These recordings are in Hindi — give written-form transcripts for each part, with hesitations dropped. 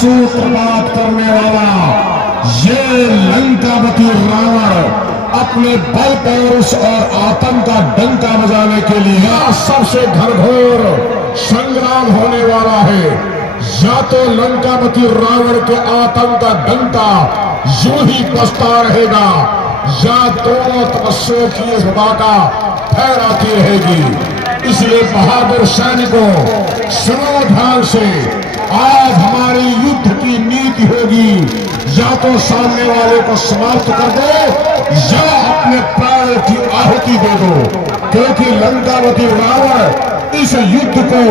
सूत्रपात करने वाला ये लंकापति रावण अपने बल पौरुष और आतंक का डंका बजाने के लिए सबसे घनघोर संग्राम होने वाला है। या तो लंकापति रावण के आतंक का डंका यूं ही बजता रहेगा या दोनों तपस्या की सदा फहराती रहेगी। इसलिए बहादुर सैनिकों सुनो ध्यान से, आज हमारी युद्ध की नीति होगी या तो सामने वाले को समाप्त कर दो या अपने प्राण की आहुति दे दो, क्योंकि लंकापति रावण इस युद्ध को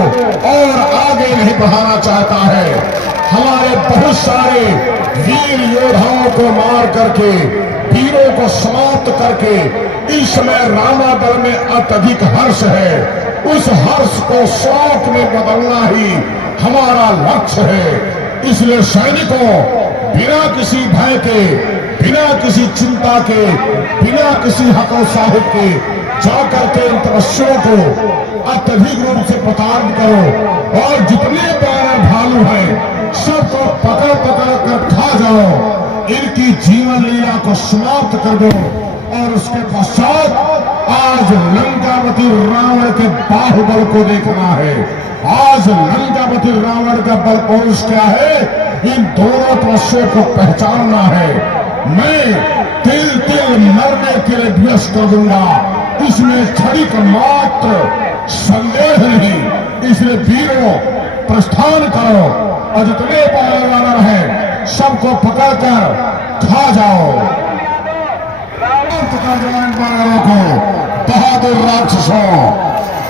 और आगे नहीं बढ़ाना चाहता है। हमारे बहुत सारे वीर योद्धाओं को मार करके, वीरों को समाप्त करके इस समय रामादल में अत्यधिक हर्ष है। उस हर्ष को शोक में बदलना ही हमारा लक्ष्य है। इसलिए सैनिकों, बिना किसी भय के, बिना किसी चिंता के, बिना किसी हतोत्साहित के जाकर के इन तपस्याओं को अत्यधिक रूप से प्रताड़ित करो और जितने प्यारे भालू हैं सबको पकड़ पकड़ कर खा जाओ, इनकी जीवन लीला को समाप्त कर दो। और उसके पश्चात आज लंकापति रावण के बाहुबल को देखना है। आज लंकापति रावण का बल पौरुष क्या है, इन दोनों तपस्या को पहचानना है। मैं तिल तिल मरने के लिए व्यस्त कर दूंगा, इसमें क्षणिक मात्र संदेह नहीं। इसलिए वीरों, प्रस्थान करो और जितने पहलवान हैं सबको पकड़कर खा जाओ। को बहादुर राक्षसों,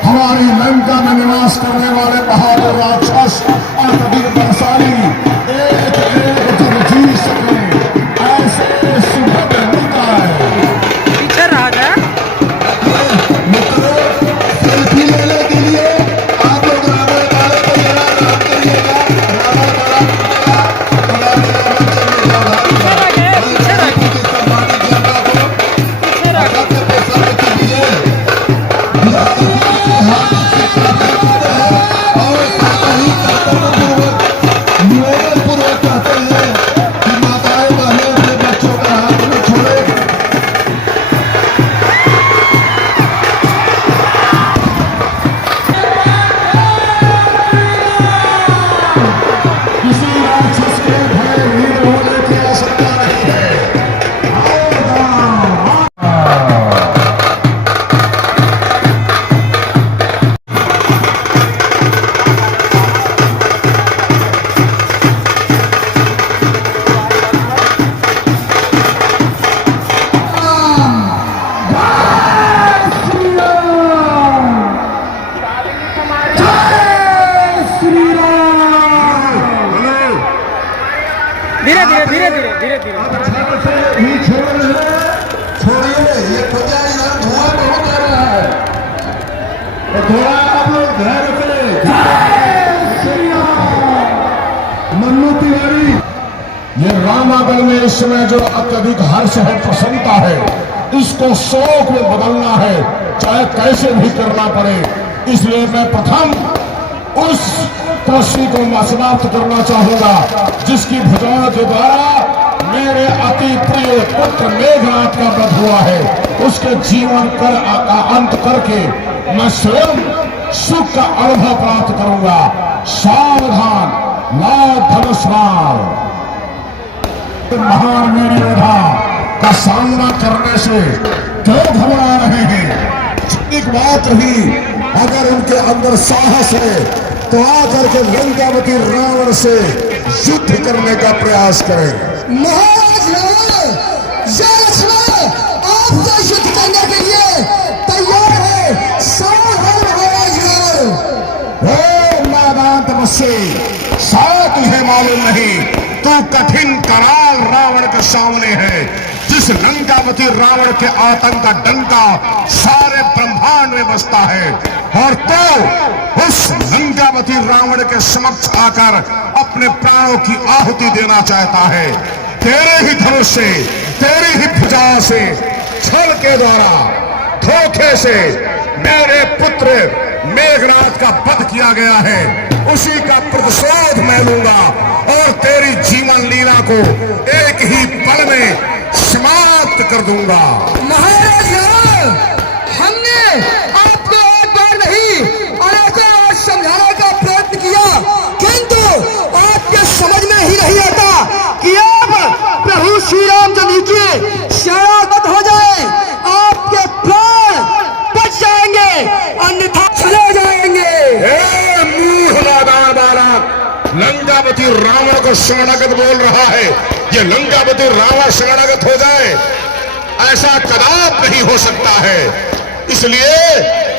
हमारी लंका में निवास करने वाले बहादुर राक्षस अत्यधिक बलशाली, एक एक जब जीत सके ऐसे सुबह मिलता है। पीछे रह गया सेल्फी लेने के लिए आप लोग रावण वाले को जरा याद करिएगा। धीरे धीरे धीरे धीरे धीरे धीरे छोड़िए, ये पुजारी ना धुआं बहुत आ रहा है, तो थोड़ा आप लोग ध्यान रखें। मन्नू तिवारी, ये रामागढ़ में इस समय जो अत्यधिक हर्ष है, प्रसन्नता है, इसको शोक में बदलना है, चाहे कैसे भी करना पड़े। इसलिए मैं प्रथम उस तपस्वी को मैं समाप्त करना चाहूंगा जिसकी भुजाओं के द्वारा मेरे अति प्रिय पुत्र मेघनाथ का वध हुआ है। उसके जीवन का अंत करके मैं स्वयं सुख का अनुभव प्राप्त करूंगा। सावधान, लाल धनुष राम। महान वीर योद्धा का सामना करने से क्यों घबरा रहे हैं? एक बात रही, अगर उनके अंदर साहस है तो आकर के लंकापति रावण से युद्ध करने का प्रयास करें। महाराज रावण, आपसे युद्ध करने के लिए तैयार है। सावधान महाराज रावण। मैदान तपस्वी, शायद तुझे मालूम नहीं, तू कठिन कराल रावण के सामने है, जिस लंकापति रावण के आतंक का डंका सारे ब्रह्मांड में बसता है, और तो उस लंकापति रावण के समक्ष आकर अपने प्राणों की आहुति देना चाहता है। तेरे ही धनुष से, तेरी ही भुजा से, छल के द्वारा, धोखे से मेरे पुत्र मेघनाद का वध किया गया है, उसी का प्रतिशोध मैं लूंगा और तेरी जीवन लीला को एक ही पल में समाप्त कर दूंगा। महाराज हमने आपको एक बार नहीं अनेकों बार समझाने का प्रयत्न किया, किंतु आपके समझ में ही नहीं आता कि अब प्रभु श्री रामचंद्र की शरणागत हो जाए, आपके प्राण बच जाएंगे, अन्यथा चले जाएंगे। मूढ़ नादान बालक, लंकापति रावण को शरणागत बोल रहा है। ये लंकापति रावण शरणागत हो जाए ऐसा कदाप नहीं हो सकता है। इसलिए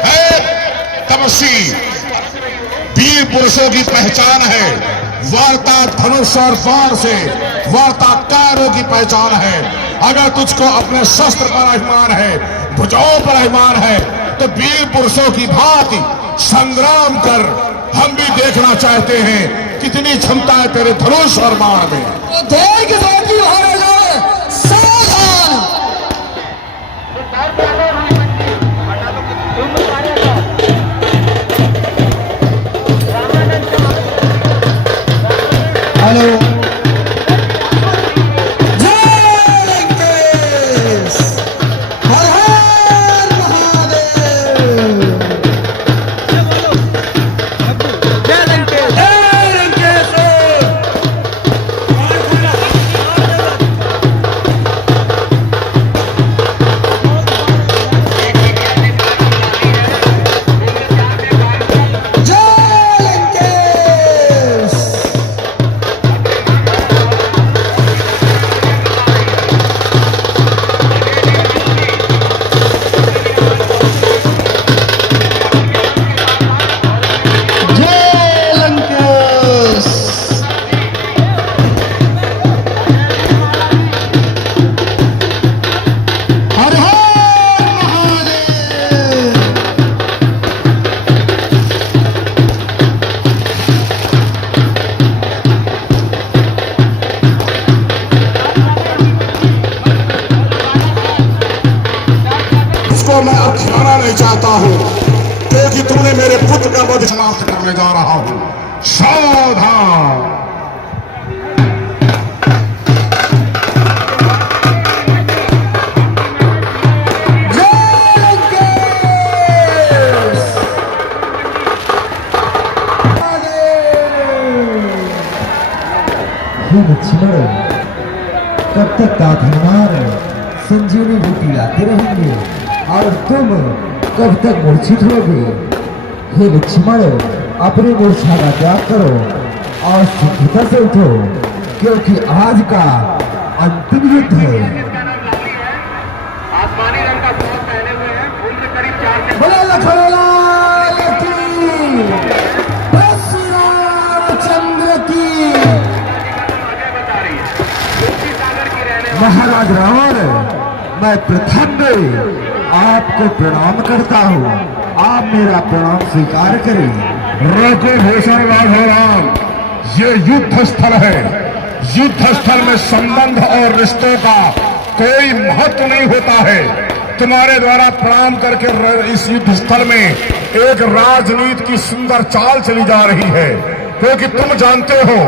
है तपस्वी वीर पुरुषों की पहचान है, वार्ता धनुष और बाण से वार्ताकारों की पहचान है। अगर तुझको अपने शस्त्र पर अभिमान है, भुजाओं पर अभिमान है, तो वीर पुरुषों की भांति संग्राम कर। हम भी देखना चाहते हैं कितनी क्षमता है तेरे धनुष और बाण में। धैर्य धैर्य महाराज सावधान। हेलो जय लंकेश, हर हर महादेव। जय लंकेश। जय लंकेश। जय लंकेश। जय लंकेश। हर हर महादेव। इसको मैं अब खिलाना नहीं चाहता हूं, क्योंकि तुमने मेरे पुत्र का वध समाप्त करने जा रहा हूं। सावधान। जय लंकेश। हे लक्ष्मण, कब तक दाधनवार संजीवनी बूटी लाते रहेंगे और तुम कब तक मूर्छित होगे? हे लक्ष्मण, अपनी मूर्छा का त्याग करो और शुद्धता से उठो, क्योंकि आज का अंतिम युद्ध है। आसमानी रंग का कोट पहने हुए हैं, उनसे करीब 4 से बोला लखनलाल की, बस रामचंद्र की। बता रही है। दूसरी सागर की रहने महाराज रावण, मैं प्रथम में आपको प्रणाम करता हूँ, आप मेरा प्रणाम स्वीकार करें। रोको भूषण राघवराम, ये युद्ध स्थल है। युद्ध स्थल में संबंध और रिश्तों का कोई महत्व नहीं होता है। तुम्हारे द्वारा प्रणाम करके इस युद्ध स्थल में एक राजनीति की सुंदर चाल चली जा रही है, क्योंकि तुम जानते हो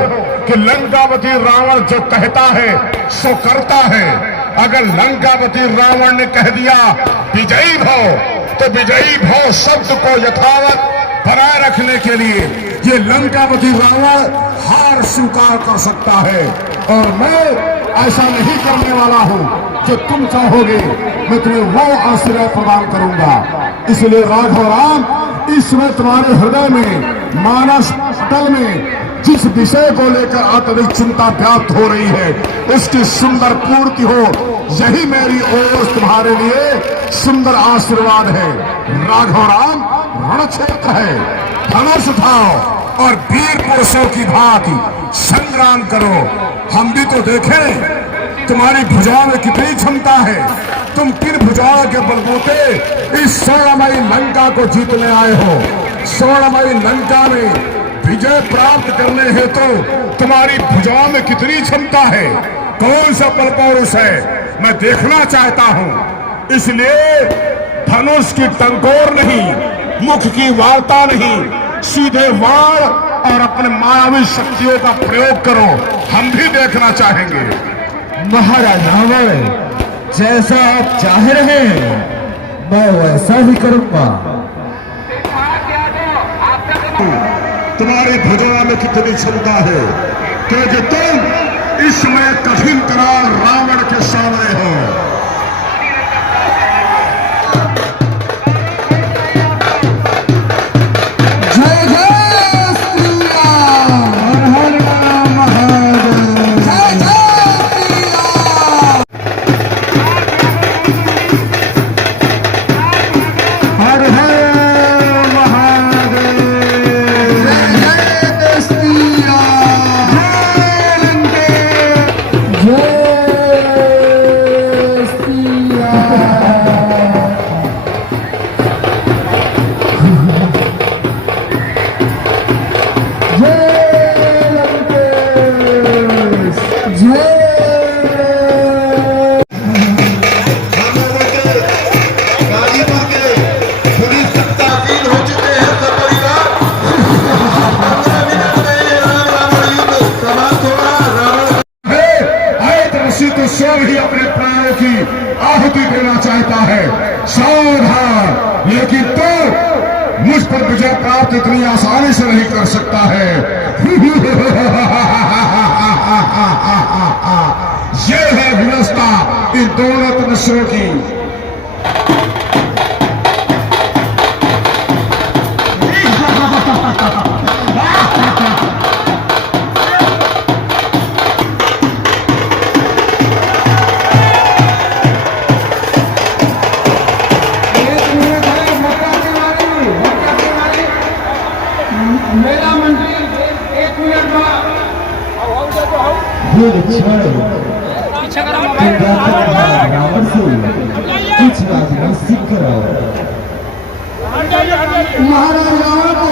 कि लंकापति रावण जो कहता है सो करता है। अगर लंकापति रावण ने कह दिया विजयी भव, तो विजयी भव शब्द को यथावत बनाए रखने के लिए ये लंकापति रावण हार स्वीकार कर सकता है। और मैं ऐसा नहीं करने वाला हूं जो तुम चाहोगे, मैं तुम्हें वो आशीर्वाद प्रदान करूंगा। इसलिए राघव राम, इस समय तुम्हारे हृदय में, मानस पटल में जिस विषय को लेकर अत्यधिक चिंता व्याप्त हो रही है, उसकी सुंदर पूर्ति हो, यही मेरी ओर तुम्हारे लिए सुंदर आशीर्वाद है। राघव राम, रण क्षेत्र है, धनुष उठाओ और वीर पुरुषों की भांति संग्राम करो। हम भी तो देखें तुम्हारी भुजाओं में कितनी क्षमता है। तुम किन भुजाओं के बलबूते इस स्वर्णमयी लंका को जीतने आए हो। स्वर्णमयी लंका में विजय प्राप्त करने हेतु तुम्हारी भुजाओं में कितनी क्षमता है, कौन सा बल पौरुष है, मैं देखना चाहता हूं। इसलिए धनुष की टंकोर नहीं, मुख की वार्ता नहीं, सीधे वार और अपने मायावी शक्तियों का प्रयोग करो, हम भी देखना चाहेंगे। महाराज रावण, जैसा आप चाह रहे हैं मैं वैसा ही करूंगा। तुम्हारी भुजा में कितनी क्षमता है, क्योंकि तुम इस समय कठिन करार रावण के सामने हो। जय जय श्री राम, हर हर राम महादेव, जय जय श्री राम, हर हर महादेव, जय जय श्री राम, जय श्री राम। गाजीपुर के पुलिस तकलीफ हो चुके हैं सब परिवार। 15 मिनट में ये रावण युद्ध समाप्त होगा। तो स्वयं ही अपने प्राणों की आहुति देना चाहता है, सावधान। लेकिन तो मुझ पर विजय प्राप्त इतनी आसानी से नहीं कर सकता है। ये है व्यवस्था इन दोनों तपस्वियों की। मेरा मंत्री 1 मिनट बाद हे लक्ष्मण, पीछे करो तुम मोबाइल। जाकर महाराज रावण से कुछ राजनीति सीख कर आओ। महाराज रावण को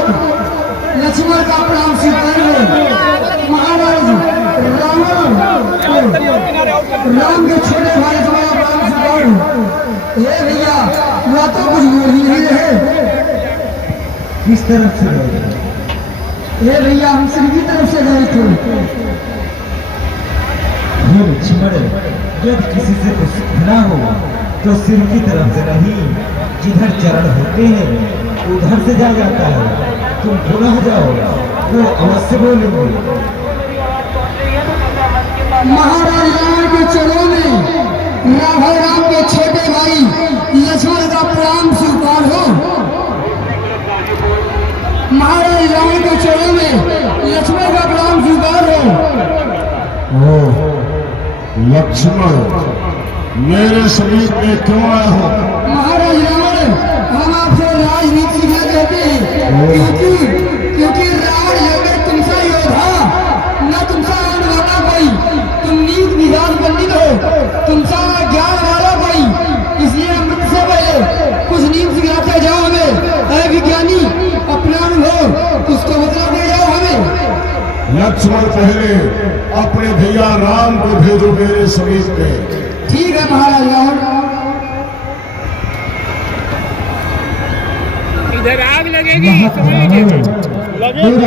लक्ष्मण का प्रणाम स्वीकार है। महाराज रावण राम के छोटे भाई तुम्हारा प्रणाम स्वीकार हो। हे भैया, वह तो कुछ बोल ही रहे हैं। किस तरफ से गए? हे भैया, हम सिर की तरफ से गए थे। हे लक्ष्मण, यदि किसी से कुछ सीखना हो तो सिर की तरफ से नहीं, जिधर चरण होते हैं उधर से जा जाता है। तुम पुनः जाओ, वो अवश्य बोलेंगे। महाराज रावण के चरणों में राघव राम के छोटे भाई लक्ष्मण का प्रणाम स्वीकार हो। महाराज रावण के चरणों में लक्ष्मण का प्रणाम स्वीकार हो। ओह लक्ष्मण, मेरे समीप में क्यों आए हो? महाराज रावण, हम आपसे राजनीति सीखना चाहते हैं, क्योंकि रावण अगर तुमसा योद्धा न तुमसा आने वाला कोई, तुम नीत विधान पंडित हो, तुमसा ज्ञान वाला कोई, इसलिए अमृत से पहले कुछ नीत सिखाते जाओ हमें। अरे विज्ञानी, अपना अनुभव उसको बतलाते जाओ हमें। लक्ष्मण, पहले अपने भैया राम को भेजो मेरे समीप में। ठीक है महाराज रावण। इधर आग लगेगी, मेरा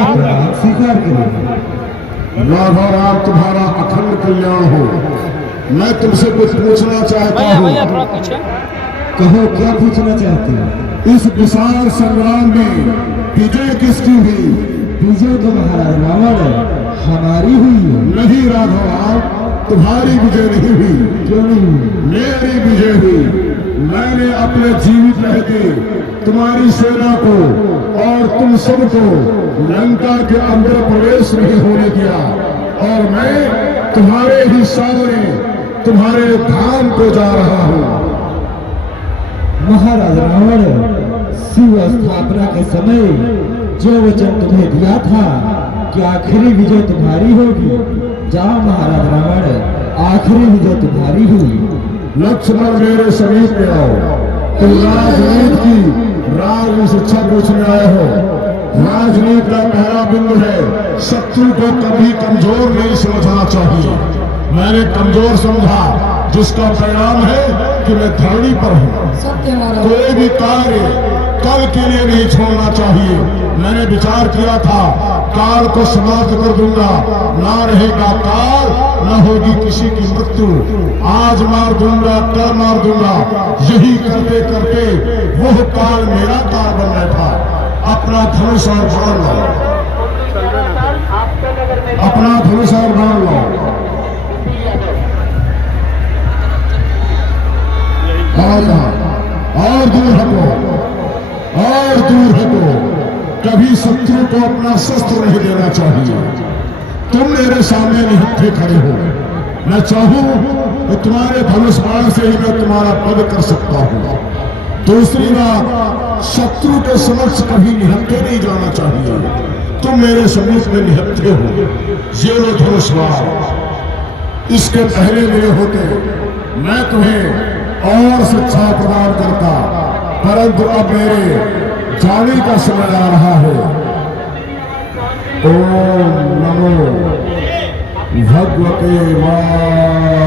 प्रणाम स्वीकार करो। राघव राम, तुम्हारा अखंड कल्याण हो। मैं तुमसे कुछ पूछना चाहता हूँ। कहो, क्या पूछना चाहते हो? इस विशाल संग्राम में विजय किसकी हुई? विजय तो महाराज रावण हमारी हुई है। नहीं राघव राम, तुम्हारी विजय नहीं हुई। क्यों नहीं? मेरी विजय हुई। मैंने अपने जीवित रहते तुम्हारी सेना को और तुम सबको लंका के अंदर प्रवेश नहीं होने दिया, और मैं तुम्हारे ही सामने तुम्हारे धाम को जा रहा हूँ। महाराज रावण, शिव स्थापना के समय जो वचन तुम्हें दिया था कि आखिरी विजय तुम्हारी होगी, जाओ महाराज रावण, आखिरी विजय तुम्हारी हुई। लक्ष्मण, मेरे समीप में आओ। तुम राजनीति की राज शिक्षा पूछने आए हो। राजनीति का पहला बिंदु है, शत्रु को कभी कमजोर नहीं समझना चाहिए। मैंने कमजोर समझा, जिसका परिणाम है कि मैं धरणी पर हूँ। सत्य महाराज। कोई भी कार्य कल के लिए नहीं छोड़ना चाहिए। मैंने विचार किया था काल को समाप्त कर दूंगा, ना रहेगा काल, न होगी किसी की मृत्यु। आज मार दूंगा, कल मार दूंगा, यही करते करते वह काल मेरा काल बन बैठा। अपना धनुष और बाण लो, अपना धनुष और बाण लो। और दूर हटो, और दूर हटो। कभी शत्रु को अपना शस्त्र नहीं देना चाहिए। तुम मेरे सामने निहत्थे खड़े हो, मैं चाहूं तो तुम्हारे धनुष बाण से ही मैं तुम्हारा पद कर सकता हूं। दूसरी बात, शत्रु के समक्ष कभी निहत्थे नहीं जाना चाहिए। तुम मेरे सम्मुख में निहत्थे हो, ये लो धनुष बाण। इसके पहले मेरे होते मैं तुम्हें और शिक्षा प्रदान करता, परंतु अब मेरे जाने का समय आ रहा है। ओम नमो भगवते वासुदेवाय।